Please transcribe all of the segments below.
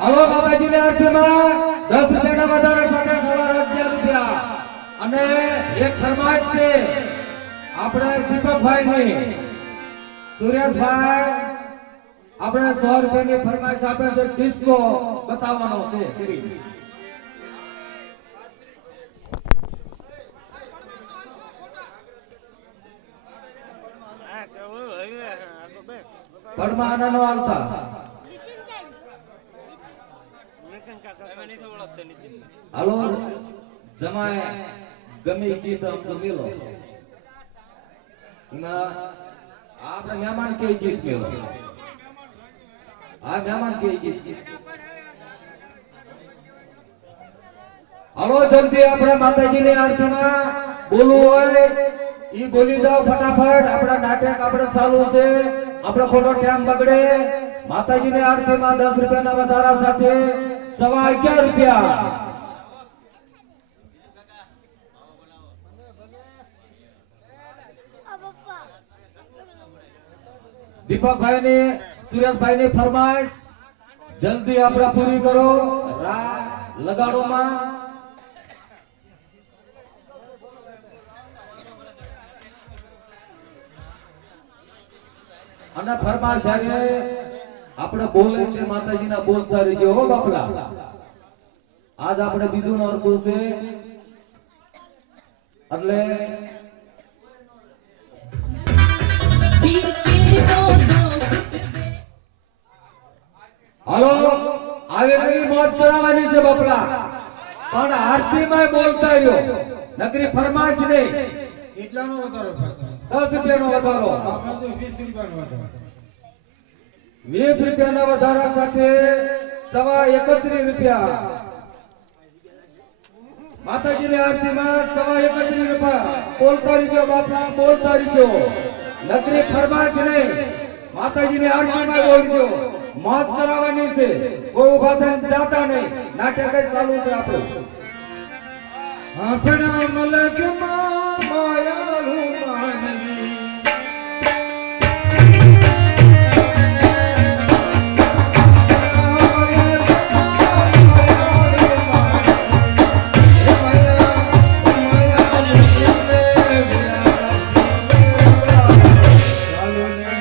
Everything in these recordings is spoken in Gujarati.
હાલો માતાજી ને અર્થમાં 10 રૂપિયાના વધારા સાથે સવાર 11 રૂપિયા અને એક ફરમાઈશ છે આપણે દીપકભાઈ ની સુરેશભાઈ આપણે 100 રૂપિયાની ફરમાઈશ આપે છે કિસકો બતાવવાનો છે કરી પડમાનાનો આવતા હાલો જમાય ગમે ગીત અમતો મેલો ના આપણે મહેમાન કે ગીત મેલો આ મહેમાન કે ગીત હાલો જલ્દી આપણે માતાજીની આરતીમાં બોલવું હોય ઈ બોલી જાઓ ફટાફટ આપણા નાટક આપણે ચાલુ છે આપણે ખોટો ટાઈમ બગડે માતાજીની આરતીમાં 10 રૂપિયાના વધારા સાથે 11.5 રૂપિયા દીપકભાઈ ની સુરેશભાઈ ની ફરમાઈશ જલ્દી આપણે પૂરી કરો લગાડો માં અને ફરમાઈશ જ્યારે આપણે બોલે એટલે માતાજીના બોલતા રહેજો હો બાપલા આજ આપણે બીજું નોરતું છે એટલે હાલો આવે નવી મોજ કરાવવાની છે બાપલા પણ આરતીમાં બોલતા રહ્યો નકરી ફરમાઈશ નહીં કેટલાનો વધારો 10 રૂપિયાનો વધારો આપણે તો 20 રૂપિયાનો વધારો 20 રૂપિયાના વધારા સાથે 31 રૂપિયા માતાજીની આરતીમાં 31 રૂપિયા બોલતા રહીજો બાપા બોલતા રહીજો નકરી ફરમાઈશ નહીં માતાજીની આરતીમાં બોલજો મોજ કરાવવાની છે કોઈ ઉભા થઈને જાતા નહીં નાટક ચાલુ છે આપણું આપણા મલકમાં માયાળુ માનવી ચાલો ને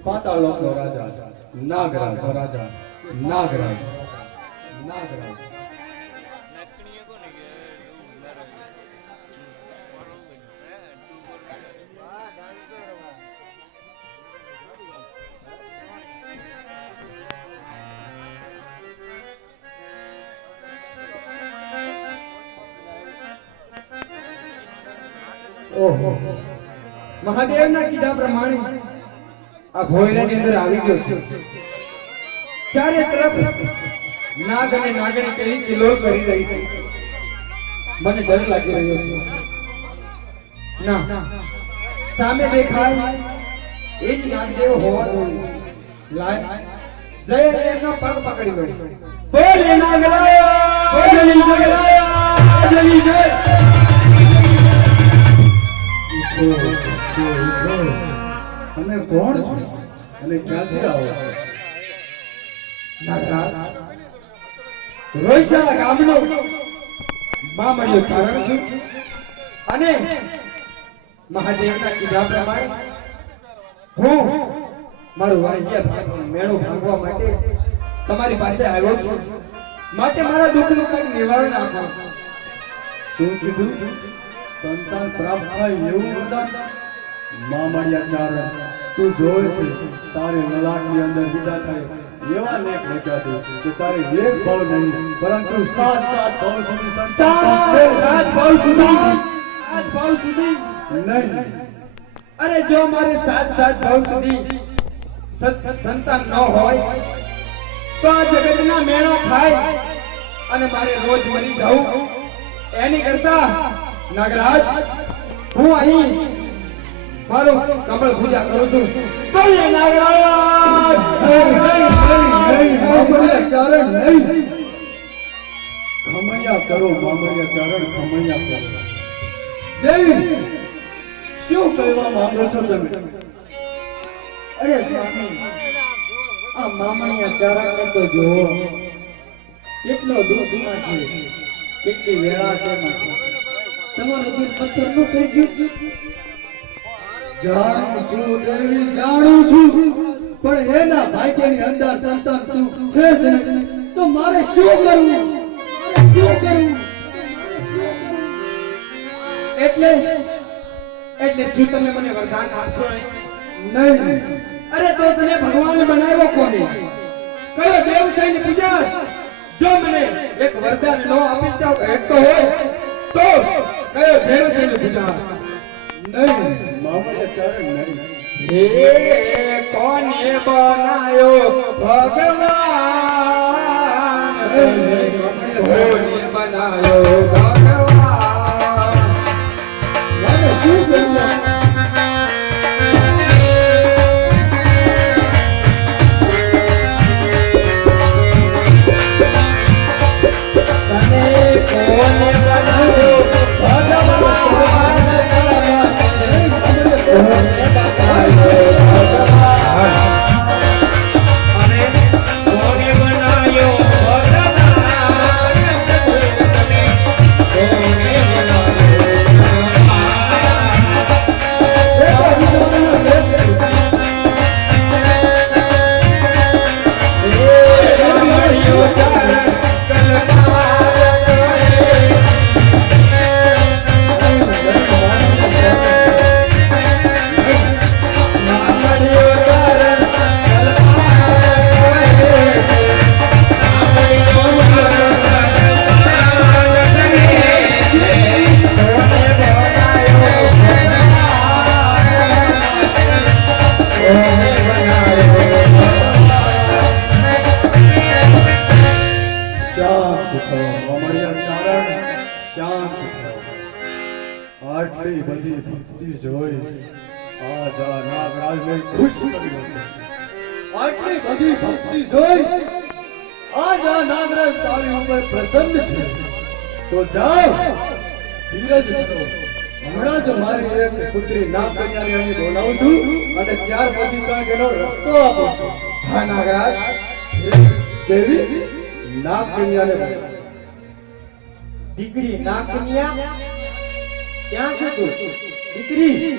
પાતાળ લોકનો રાજા નાગરાજ રાજા નાગરાજ નાગરાજ ઓહો મહાદેવના કીધા પ્રમાણે આ ભોયરાની અંદર આવી ગયો છે ચારે તરફ નાગ અને નાગણી કઈ કિલોલ કરી રહી છે મને ડર લાગી રહ્યો છે ના સામે દેખાય એ જ નાગદેવ હોવા જોઈએ લાય જય અને એમનો પગ પકડી લો બોલે નાગરાયા બોલે નાગરાયા જય જય તમે કોણ છો અને ક્યાંથી આવો નાગરાજ રોઈશાળા ગામનો મામડિયો ચારણ છું અને મહાદેવના કીધા પ્રમાણે હું મારું વાંજિયા ભાગનો મેળો ભાગવા માટે તમારી પાસે આવ્યો છું માટે મારા દુઃખનું કંઈક નિવારણ આપો શું કીધું સંતાન પ્રાપ્ત થાય એવું વરદાન મામડિયા ચારણ તું જોવે છે તારે લલાટની અંદર વિદા થાય એવા લેખ લખ્યા છે કે તારે એક ભાવ નહીં પરંતુ સાત ભાવ સુધી સાત ભાવ સુધી નહીં અરે જો મારે સાત ભાવ સુધી સંતાન ન હોય તો આ જગતના મેળા થાય અને મારે રોજ મરી જાઉં એની કરતા નાગરાજ હું અહીં મારું કમળ પૂજા કરું છું બોલે નાગરાજ મામડિયા ચારણ નહીં ખમૈયા કરો મામડિયા ચારણ ખમૈયા કરો દેવી શું કહેવા માંગો છો તમે અરે સ્વામી આ મામણિયા ચારણને તો જુઓ કેટલો દુઃખમાં છે કેટલી વેળા છે તમારું દિલ પથ્થરનું થઈ ગયું જાણું છું દેવી જાણું છું પણ એના ભાગ્યની અંદર સંતાન શું છે જ નહીં તો મારે શું કરવું એટલે શું તમે મને વરદાન આપશો નહીં અરે તો તને ભગવાન બનાવ્યો કોને કયો દેવ થઈને પૂજા જો મને એક વરદાન ન આપી તો એક તો હોય તો કયો દેવ થઈને પૂજા નહીં મામડિયા ચારણ નહીં હે કોને બનાયો ભગવાન કોને બનાયો ભગવાન મારે શું કરવું તને કોને બનાયો ભગવાન કોને બનાયો ભગવાન અને કોને બનાયો ભગવાન તને કોને શાંત થો મામડિયા ચારણ શાંત થો આટલી બધી ભક્તિ જોઈ આજ આ નાગરાજને ખુશ કર્યો છે આટલી બધી ભક્તિ જોઈ આજ આ નાગરાજ તારી ઉપર પ્રસન્ન છે તો જાઓ ધીરજ ધરો હમણાં જ મારી એક પુત્રી નાગકન્યાને અહીં બોલાવું છું અને ત્યાર પછી કાંઈક એનો રસ્તો આપું છું હા નાગરાજ દેવી નાગકન્યાને દીકરી નાગકન્યા ક્યાં છે તું દીકરી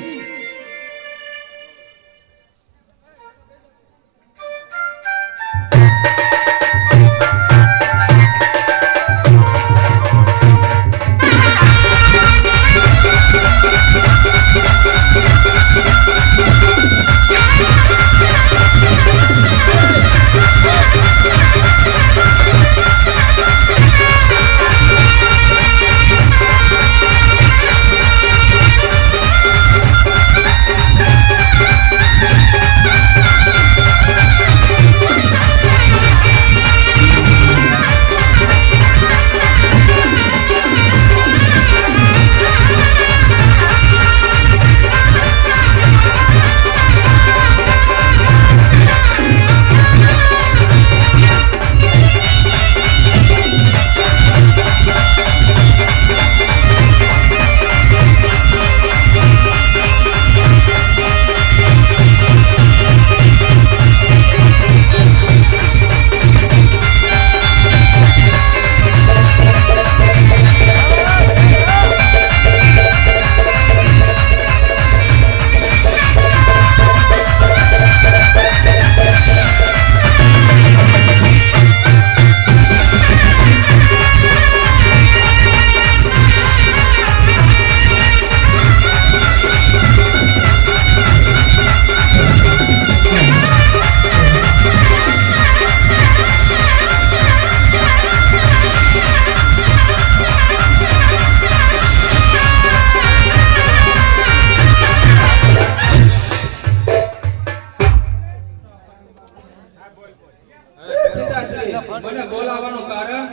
પિતાશ્રી, મને બોલાવવાનું કારણ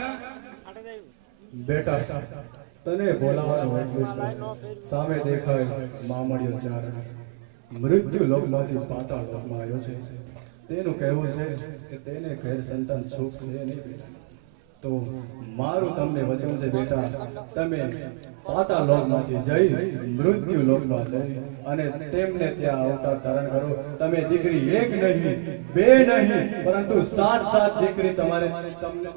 બેટા તને બોલાવવાનો એટલું જ છે. સામે દેખાય મામડિયો ચાર મૃત્યુ લોકમાંથી પાતાળ લોકમાં આવ્યો છે. તેનું કહેવું છે કે તેને ઘેર સંતાન સુખ છે નહીં બેટા. તો મારું તમને વચન છે બેટા, તમે પાતાળ લોકમાંથી જઈ મૃત્યુ લોકમાં જઈ અને તેમને ત્યાં અવતાર ધારણ કરો. તમે દીકરી એક નહીં બે નહીં પરંતુ સાત દીકરી તમારે તમને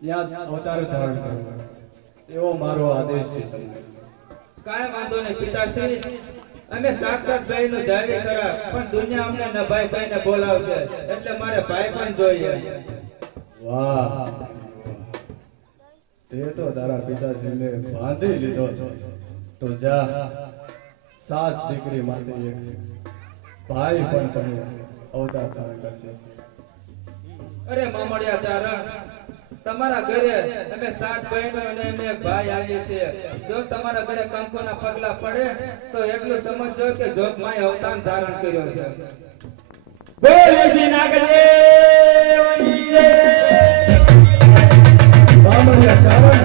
ત્યાં અવતાર ધારણ કરો એવો મારો આદેશ છે તમને. કાંઈ વાંધો નહીં પિતાશ્રી, અમે સાત ભાઈનું જાહેર કરા પણ દુનિયા અમને ન ભાઈ ભાઈને બોલાવશે એટલે મારે ભાઈ પણ જોઈએ. વાહ, તે તો તારા પિતાજીને બાંધી લીધો છે. તો જા, સાત દીકરી માટે એક ભાઈ પણ તને અવતાર ધારણ કરશે. અરે મામડિયા ચારણ, તમારા ઘરે અમે સાત બહેનો અને અમે ભાઈ આવીએ છીએ. જો તમારા ઘરે કંકુના પગલા પડે તો એટલું સમજજો કે જોગમાએ અવતાર ધારણ કર્યો છે. બોલે શ્રી નાગદેવની જય. મામડિયા ચારણ,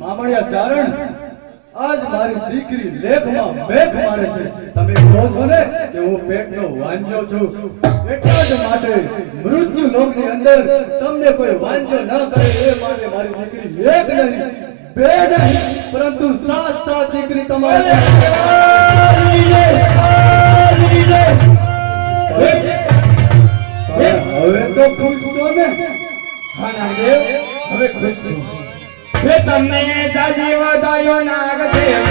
મામડિયા ચારણ, આજ મારી દીકરી લેખમાં મેઘ મારે છે. તમે કહો છો ને કે હું પેટનો વાંજો છું, એટલા જ માટે મૃત્યુ લોકની અંદર તમને કોઈ વાંજો ન કરે એ માટે મારી દીકરી એક નહીં બે નહીં પરંતુ સાત દીકરી તમારી હવે તો ખુશ છો ને? હા નાગદેવ, હવે ખુશ છું. હે તમને જાજી વધાયો નાગદેવ.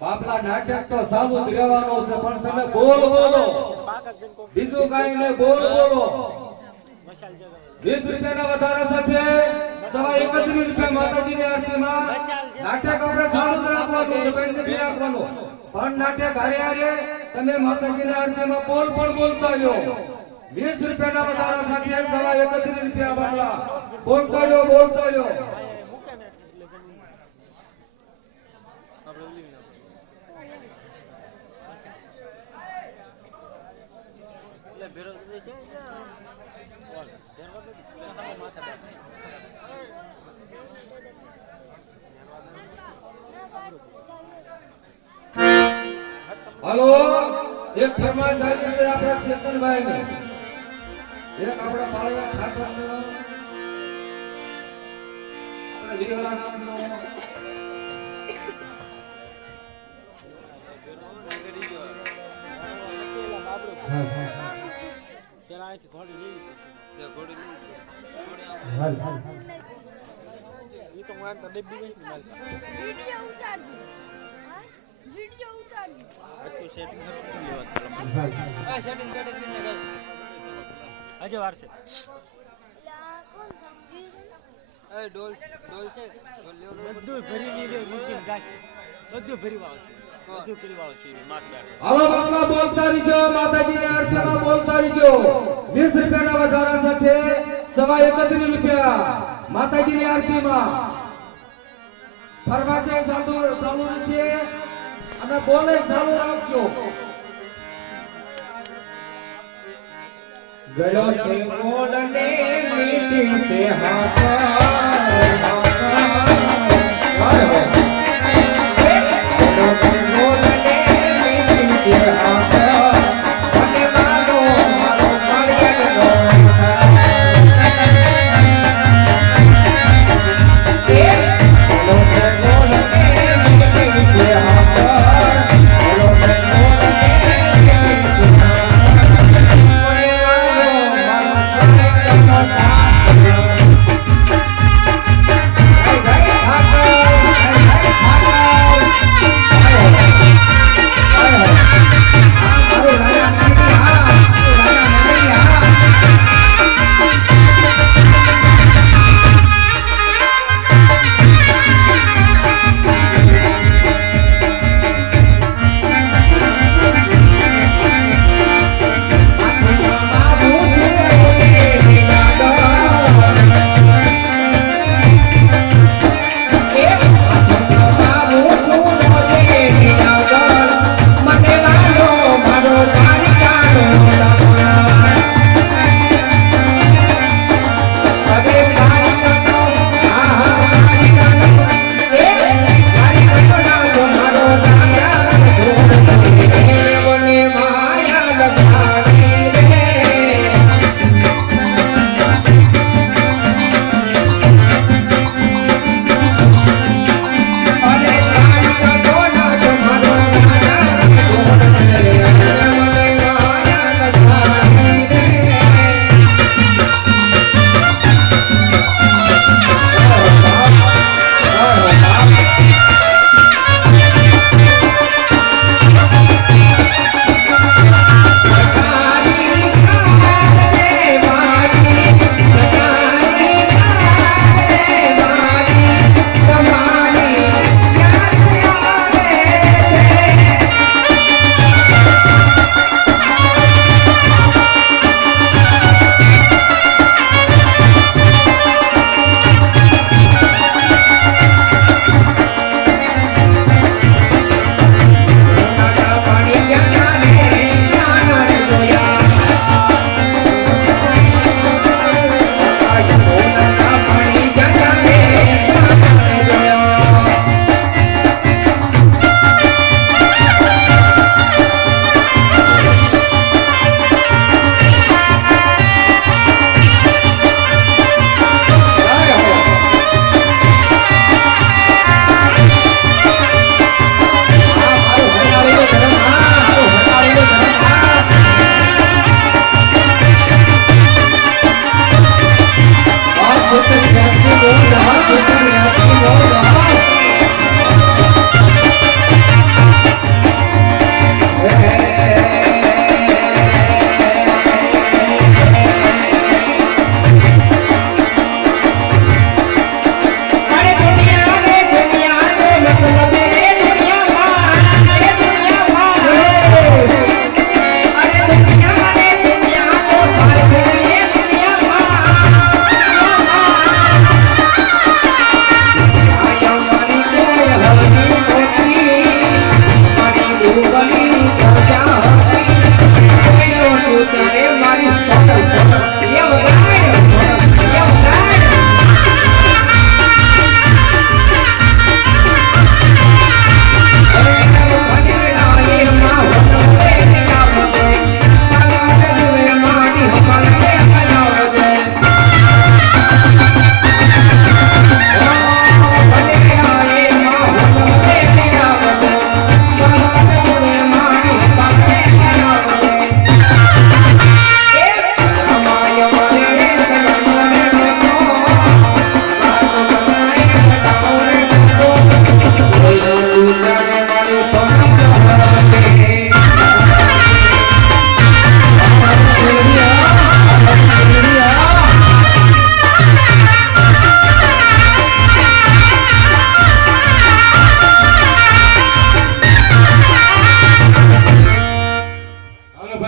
બાપલા નાટક તો ચાલુ જ રહેવાનું છે પણ તમે બોલો બીજું કાંઈ નહીં. બોલો 20 રૂપિયાના વધારા સાથે 21 રૂપિયા માતાજીની આરતીમાં નાટક આપણે ચાલુ જ રાખવાનું છે, બંધ નથી રાખવાનું. પણ નાટક હારે તમે માતાજીની આરતીમાં બોલ પણ બોલતા રહ્યો. 20 રૂપિયાના વધારા સાથે 21 રૂપિયા બાપલા બોલતા રહ્યો. હાલો, એક ફરમાઈશ આવી છે આપણા શેતનભાઈ ને, એક આપણા પાળિયા ઠાકર નો, આપણે વિયોલા નામનો वीडियो उतारजी सेटिंग अजय वार से ला कौन समझी ए डोल से બધું ભરી લીધું મૂકી ગાસ બધું ભરી વાવ છે બધું કરી વાવ છે માત બેઠો. હાલો બાપલા બોલતા રહીજો, માતાજીની આરતીમાં બોલતા રહીજો. 20 રૂપિયાના વધારા સાથે 21 રૂપિયા માતાજીની આરતીમાં ફરમાશે ચાલુ છે અને બોલે ચાલુ રાખજો. ગયો છે મોડને મીઠી છે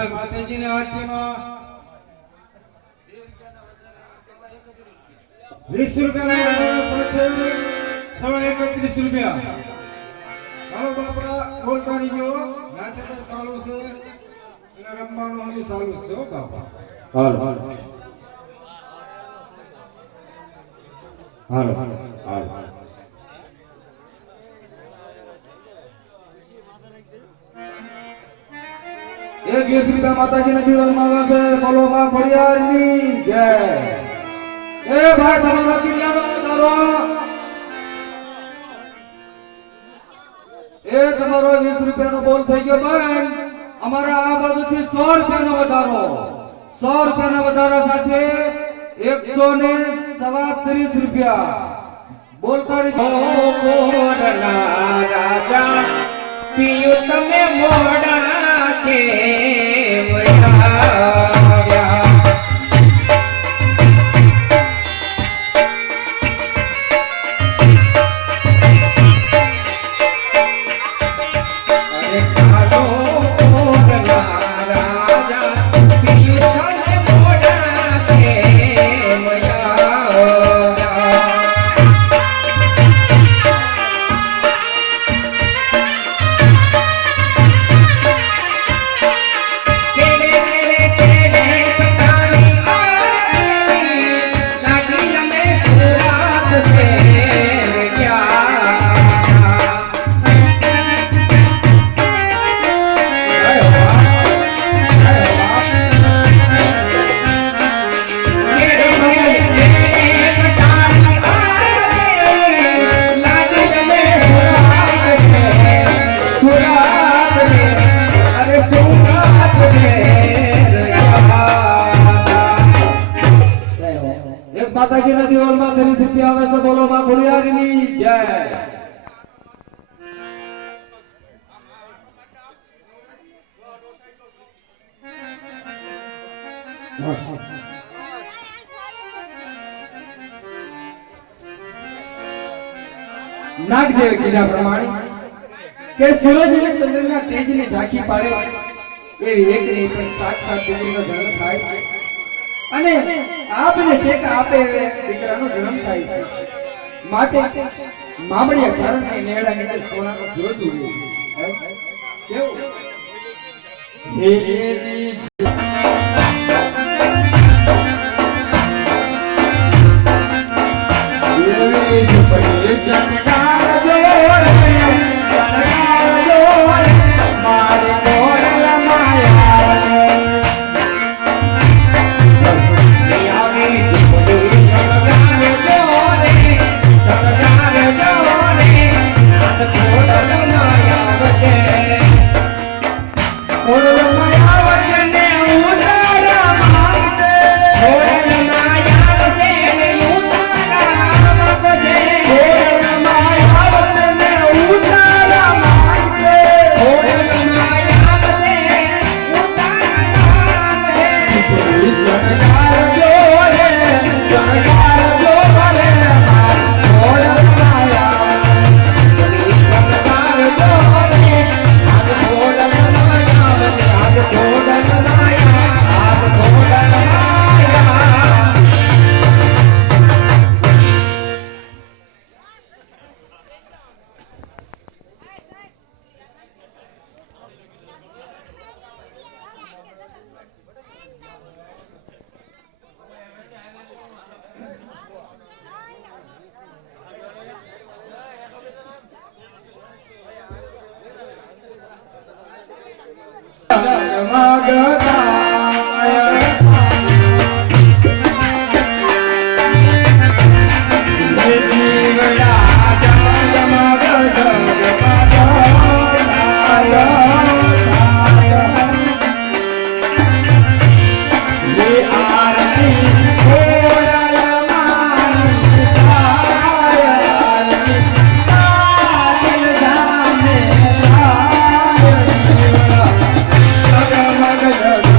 ભાઈ માતાજીની આરતીમાં 20 રૂપિયાના વધારા સાથે 31 રૂપિયા. હાલો બાપા બોલતા રહીજો. નાટક ચાલુ છે અને રમવાનું હજુ ચાલુ જ છે હો બાપા. હાલો હાલો હાલો હાલો એક 20 રૂપિયા માતાજીના દિવાલમાં આવે છે. બોલો માં ખોડિયારની જય. એ ભાઈ તમારો કિલ્લાનો વધારો. એ તમારો 20 રૂપિયાનો બોલ થઈ ગયો બેન. અમારા આ બાજુથી 100 રૂપિયાનો વધારો. 100 રૂપિયાના વધારા સાથે 137 રૂપિયા. બોલતા રહેજો. મોરના રાજા પિયું તમે મોડા કે માતાજીના દિવાલમાં 30 રૂપિયા આવે છે. બોલો માં ખોડિયારની જય. નાગદેવે કીધા પ્રમાણે કે સૂરજ અને ચંદ્રના તેજને ઝાંખી પાડે એવી એક નહીં પણ 7 દીકરીનો જન્મ થાય છે અને આપને ટેકા આપે એવે દીકરાનો જન્મ થાય છે. માટે મામડિયા ચારણની નેડાની અંદર સોનાનો સૂરજ ઉગે છે. કેવું હેલી જય.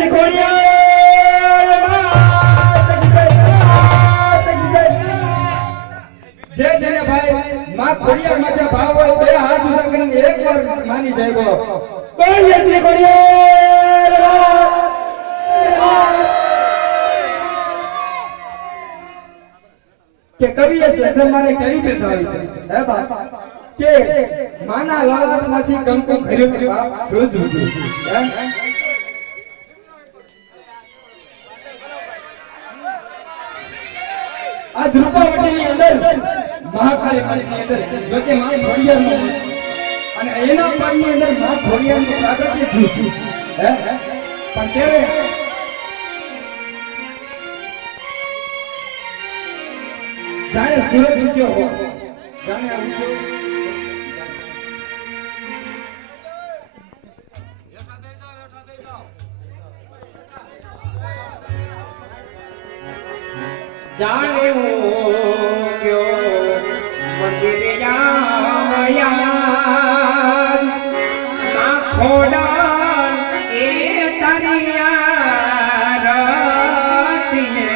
શ્રી ખોડિયાર માત કી જય, માત કી જય. જે જેને ભાઈ માં ખોડિયાર માટે ભાવ હોય તે હાથ ઊંચા કરીને એકવાર માની જય બોલો. બોલીએ શ્રી ખોડિયાર માત. કે કવિએ જગદંબાને કેવી બિરદાવી છે હે બાપ કે માના લાલમાંથી કંકુ ખર્યું કે બાપ શું જોયું હે. આ ધ્રુપાવતીની અંદર મહાકાળી માની અંદર જો કે માં ખોડિયારનો અને એના પાની અંદર માં ખોડિયારનું પ્રાગટ્ય થયું હે પણ ત્યારે જાણે સૂરજ ઉગ્યો હો જાણે આ ઉગ્યો જાણે ઉગ્યો મંદિર યાર ના ખોડા એ તરિયા રતિએ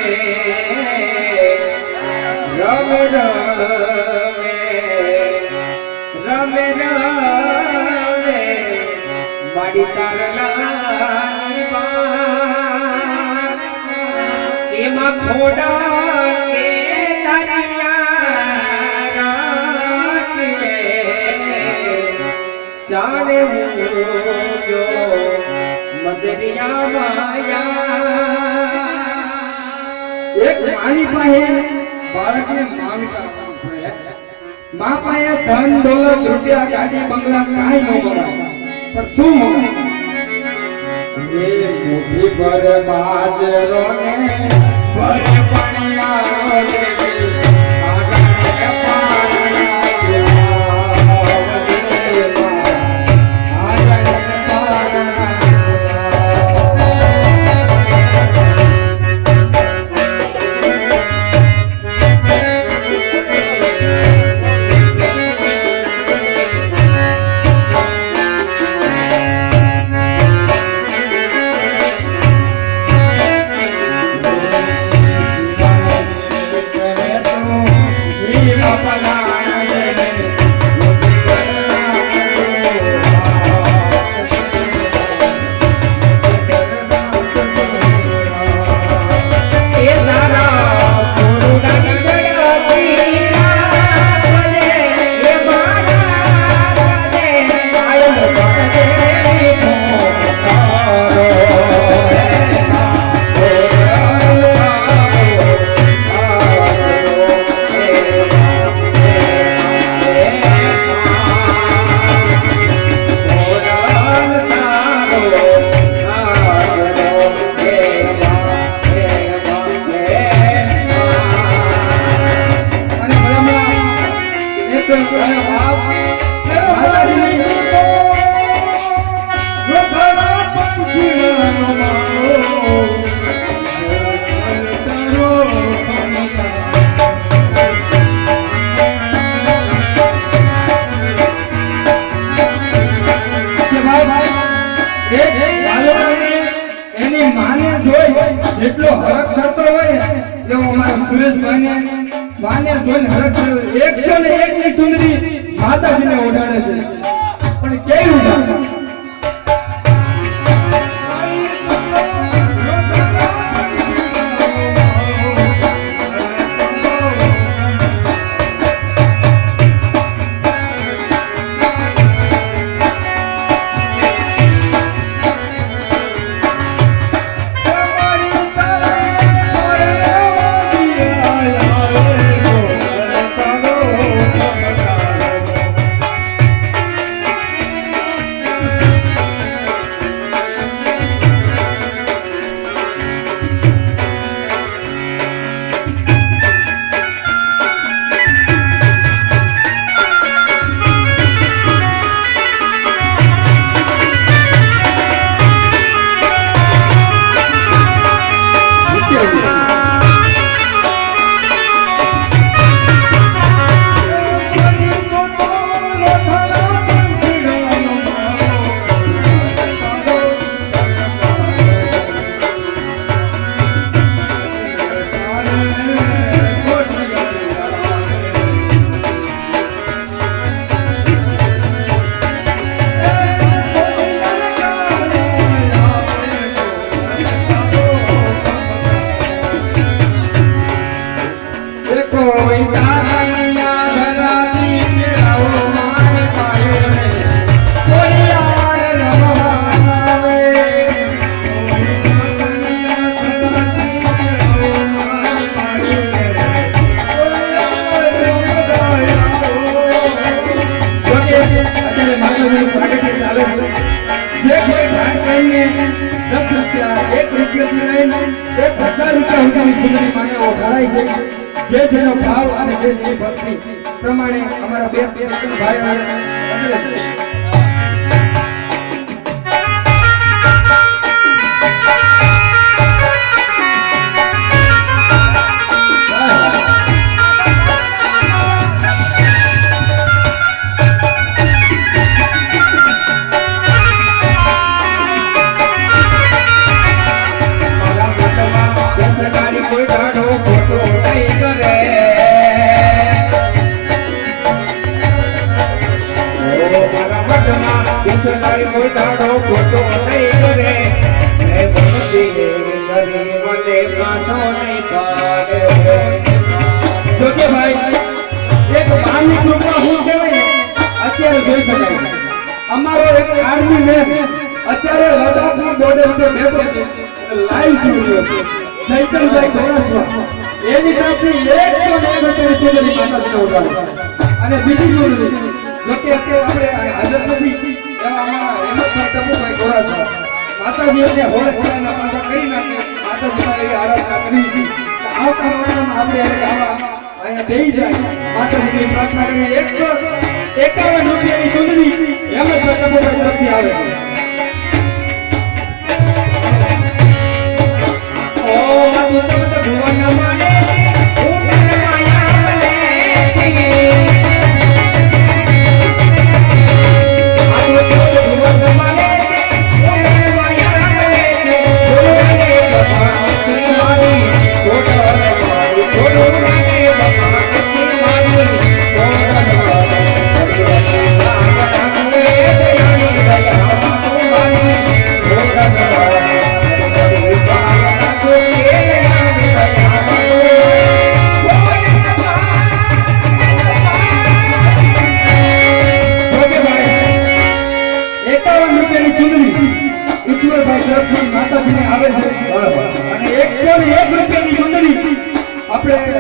રમે રમે માડી તારલાની વાત એમાં ખોડા એ તરિયા રતિએ જાણે ઉગ્યો મંદિરિયા માયા. એક માની પાસે બાળકને માંગતા માં પાસે ધન દોલત રૂપિયા ગાડી બંગલા કાંઈ ન મળે પણ શું મળે એ મુઠ્ઠી ભર બાજરો ને ભર પણિયારો ને આગળ પારણા જેટલો હરખ ચડતો હોય ને એવો અમારા સુરેશભાઈને માને જોઈને હરખ ચડતો 101 ની ચુંદડી માતાજીને ઓઢાડે છે પણ કેવી ઉડાડે 1 રૂપિયાથી લઈને 1000 રૂપિયા સુધીની ચૂંટણી માને ઓઢાડાય છે જે જેનો ભાવ અને જે જેની ભક્તિ પ્રમાણે અમારા બે ભાઈઓ અગ્રે છે કોઈ દાડો ખોટો નહીં કરે ઓ મારા મઠમાં બેસનારી કોઈ દાડો ખોટો નહીં કરે હે ભક્તિ કરી મને પાછો નહીં પાડે જોકે ભાઈ એક માનની કૃપા હું કહેવાય ને અત્યારે જોઈ શકાય છે અમારો એક આર્મી મેન અત્યારે લદ્દાખના બોર્ડર ઉપર બેઠો છે લાઈવ જોઈ રહ્યો છે જયચંદભાઈ ગોરસવા એની તરફથી 101 રૂપિયાની ચૂંટણી માતાજીને ઉડાડે અને બીજી ચૂંટણી જોકે અત્યારે આપણે હાજર નથી એવા અમારા હેમંતભાઈ ટપુભાઈ ગોરસવા માતાજી એટલે હોળે હોળાના પાછા કરી નાખે માતાજીમાં એવી આરાધના કરવી છે આવતા વર્ષમાં આપણે આવા અહીંયા બેહી જાય માતાજીની પ્રાર્થના કરીને 151 રૂપિયાની ચૂંટણી હેમંતભાઈ ટપુભાઈ તરફથી આવે છે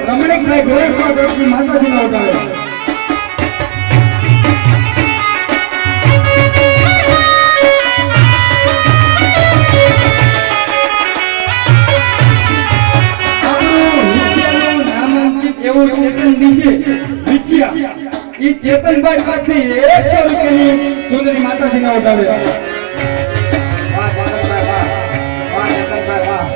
રમણીકભાઈ ગોરસવા તરફથી માતાજીને ઉડાડે આપણું નામાંકિત એવું ચેતન બીજે વિછિયા ઈ ચેતનભાઈ તરફથી 100 રૂપિયાની ચૂંટણી માતાજીને ઉડાડે વાહ ચેતનભાઈ વાહ વાહ ચેતનભાઈ વાહ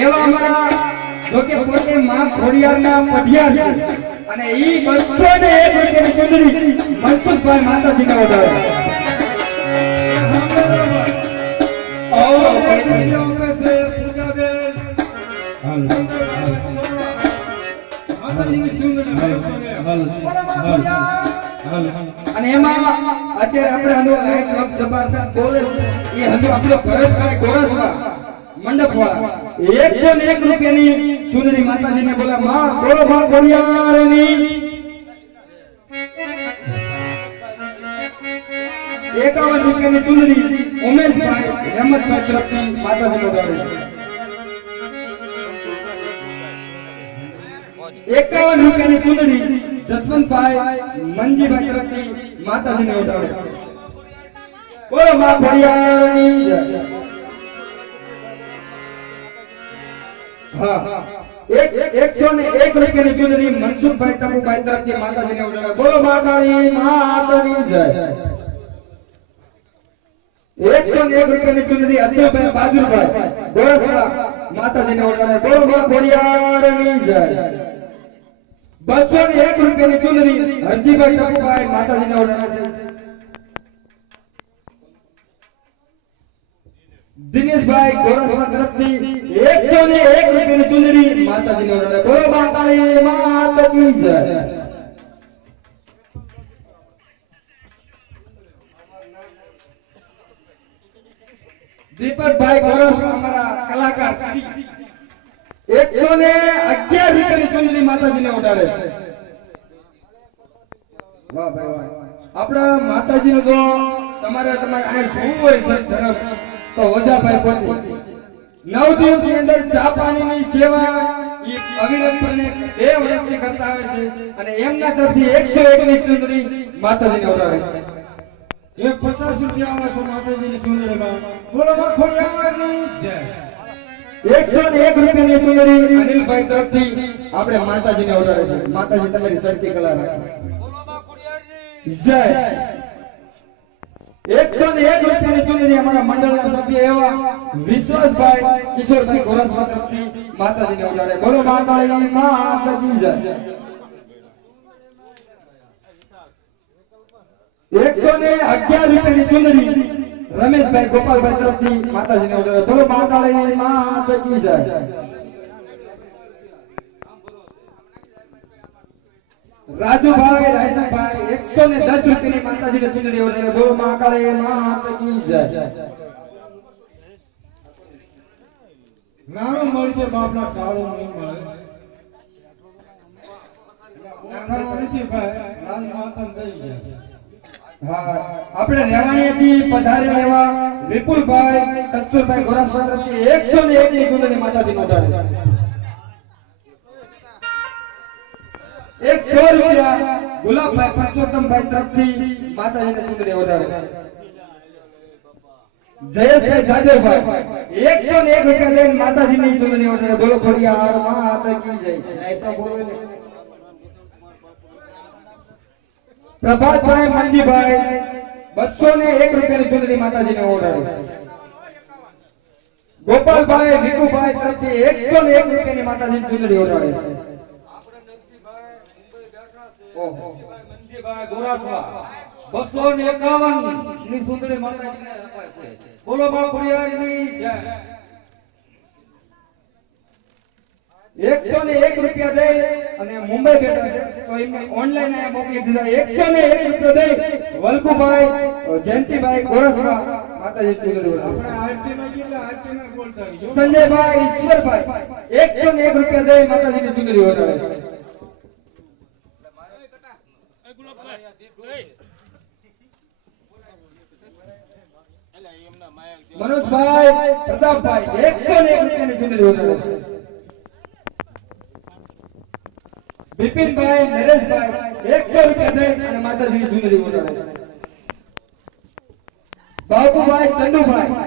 એવા અમારા જોકે પોતે માં ખોડિયારના પઢિયાર છે અને ઈ 201 રૂપિયાની ચૂંટણી મનસુખભાઈ માતાજીને ઉડાડે અને એમાં અત્યારે આપણે હંડો લાઈટ ક્લબ જબાર બોલે છે એ હંડો આપણો ભરતભાઈ ગોરસવા મંડપ વાળા 101 રૂપિયાની સુંદરી માતાજીને બોલે માં બોલો માં ખોડિયારની 51 રૂપિયાની ચૂંટણી ઉમેશભાઈ હેમંતભાઈ તરફથી માતાજીને ઉડાડે છે 51 રૂપિયાની ચૂંટણી જસવંતભાઈ મંજીભાઈ તરફથી માતાજીને ઉડાડે છે બોલો માં ખોડિયારની જય હા 101 રૂપિયાની ચૂંટણી મનસુખભાઈ ટપુભાઈ તરફથી માતાજીને ઉડાડે બોલો માતાની માતાની જય 101 રૂપિયાની ચૂંટણી અતુલભાઈ બાજુભાઈ ગોરસવા માતાજીને ઉડાડે બોલો માં ખોડિયારની જય 201 રૂપિયાની ચૂંટણી હરજીભાઈ ટપુભાઈ માતાજીને ઉડાડે છે દિનેશભાઈ ગોરસવા તરફથી 101 રૂપિયાની ચૂંટણી માતાજીને ઉડાડે બોલો માતાની માતાની જય દીપકભાઈ ગોરસવા અમારા કલાકાર 111 રૂપિયાની ચૂંટણી માતાજીને ઉડાડે છે વાહ ભાઈ વાહ આપણા માતાજીને જો તમારે આ શું હોય છે ધર્મ તો વજાભાઈ પોતે 9 દિવસની અંદર ચા પાણીની સેવા ઈ અવિરતપણે 2 વર્ષથી કરતા આવે છે અને એમના તરફથી 101 ની ચૂંટણી માતાજીને ઉડાડે છે એ 50 રૂપિયા આવે છે માતાજીની ચૂંદડીમાં. બોલો માં ખોડિયારની જય. 101 રૂપિયાની ચૂંદડી અનિલભાઈ તરફથી આપણે માતાજીને ઓઢાડે છે. માતાજી તમારી શક્તિ કલા રાખે. જય. 101 રૂપિયાની ચૂંદડી અમારા મંડળના સભ્ય એવા વિશ્વાસભાઈ કિશોરસિંહ ગોરસવા તરફથી માતાજીને ઓઢાડે. બોલો મા કાળી માતા કી જય. 111 રૂપિયાની ચૂંદડી રમેશભાઈ ગોપાલભાઈ તરફથી માતાજીને ઓઢાડે. બોલો મા કાળી માતા કી જય. રાજુભાઈ રાયસનભાઈ 110 રૂપિયાની માતાજીને ચૂંદડી ઓઢાડે. બોલો મા કાળી માતા કી જય. નાનો મળશે બાપના કાળો નહીં મળે. ઓળખાણો નથી ભાઈ, લાલ માતા દઈ ગયા. હા, આપણે રેવાણીયાથી પધારેલા એવા વિપુલભાઈ કસ્તુરભાઈ ગોરાસવા તરફથી 101 ની ચૂંદડી માતાજીને ઓઢાડે. 100 રૂપિયા ગુલાબભાઈ પરસોત્તમભાઈ તરફથી માતાજીને ચૂંદડી ઓઢાડે. જયેશભાઈ જાદવભાઈ 101 રૂપિયા દઈને માતાજીની ચૂંદડી ઓઢાડે. બોલો ખોડિયાર માતા કી જય. નહીં તો બોલો ને. પ્રભાતભાઈ મંજીભાઈ 201 રૂપિયાની ચૂંદડી માતાજીને ઓઢાડે. ગોપાલભાઈ વિકુભાઈ તરફથી 101 રૂપિયાની માતાજીની ચૂંદડી ઓઢાડે છે. મંજીભાઈ ગોરાસવા 251 ની સુંદરી માતાજીને અપાય છે. બોલો માં ખોડિયારની જય. 101 રૂપિયા દઈ અને મુંબઈ બેઠા છે તો એમને ઓનલાઈન આ મોકલી દીધા. 101 રૂપિયા દઈ વલ્કુભાઈ જયંતિભાઈ ગોરસવા માતાજી ચૂંદડી ઓઢાડે. આપણે આરતીમાં કેટલા આરતીમાં બોલતા રહીજો. સંજયભાઈ ઈશ્વરભાઈ 101 રૂપિયા દઈ માતાજીની ચૂંદડી ઓઢાડે છે. મનોજભાઈ પ્રતાપભાઈ 101 રૂપિયાની ચૂંદડી ઓઢાડે છે. બિપિનભાઈ નરેશભાઈ 100 રૂપિયા દઈ અને માતાજીની ચૂંદડી ઓઢાડે છે. બાબુભાઈ ચંદુભાઈ